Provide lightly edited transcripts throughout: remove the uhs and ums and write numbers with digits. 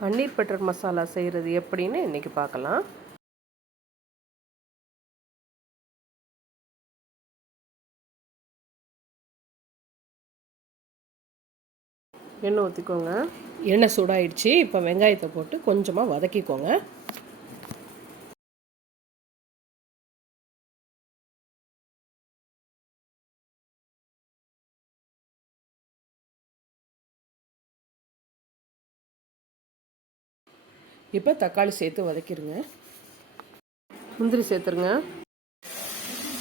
பன்னீர் butter masala செய்கிறது எப்படின்னு இன்றைக்கி பார்க்கலாம். எண்ணெய் ஊற்றிக்கோங்க. எண்ணெய் சூடாயிடுச்சு. இப்போ வெங்காயத்தை போட்டு கொஞ்சமாக வதக்கிக்கோங்க. இப்போ தக்காளி சேர்த்து வதக்கிடுங்க. முந்திரி சேர்த்துருங்க.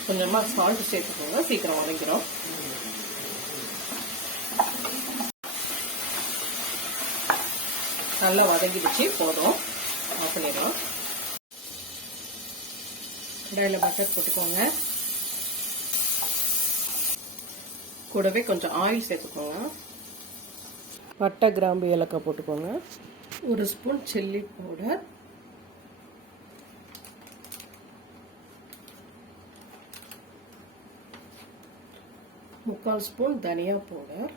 கொஞ்சமாக சால்ட் சேர்த்துக்கோங்க, சீக்கிரம் வதக்கிறோம். நல்லா வதங்கிடுச்சு, போதும், ஆஃப் பண்ணிடலாம். கடாயில் பட்டர் போட்டுக்கோங்க. கூடவே கொஞ்சம் ஆயில் சேர்த்துக்கோங்க. பட்டை, கிராம்பு, ஏலக்காய் போட்டுக்கோங்க. 1 ஸ்பூன் சில்லி பவுடர், 3/4 ஸ்பூன் தனியா பவுடர்.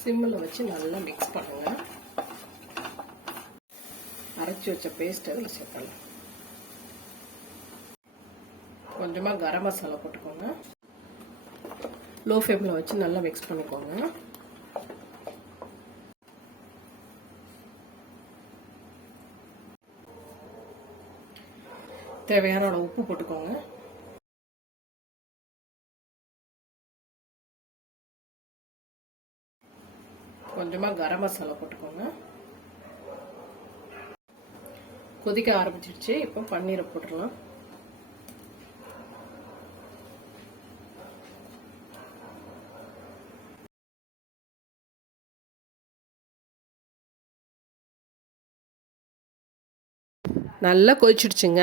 சிம்மில் வச்சு நல்லா மிக்ஸ் பண்ணுங்க. அரைச்சி வச்ச பேஸ்ட் அதில் சேர்க்கலாம். கொஞ்சமாக கரம் மசாலா போட்டுக்கோங்க. லோ ஃப்ளேமில் வச்சு நல்லா மிக்ஸ் பண்ணிக்கோங்க. தேவையான அளவு உப்பு போட்டுக்கோங்க. கொஞ்சமாக கரம் மசாலா போட்டுக்கோங்க. கொதிக்க ஆரம்பிச்சிடுச்சு. இப்போ பன்னீரை போட்டுடலாம். நல்லா கொதிச்சிடுச்சுங்க.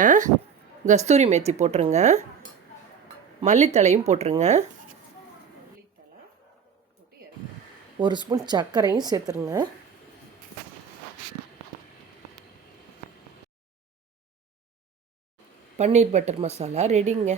கஸ்தூரி மேத்தி போட்டுருங்க. மல்லித்தலையும் போட்டுருங்க. 1 ஸ்பூன் சர்க்கரையும் சேர்த்துருங்க. பன்னீர் பட்டர் மசாலா ரெடிங்க.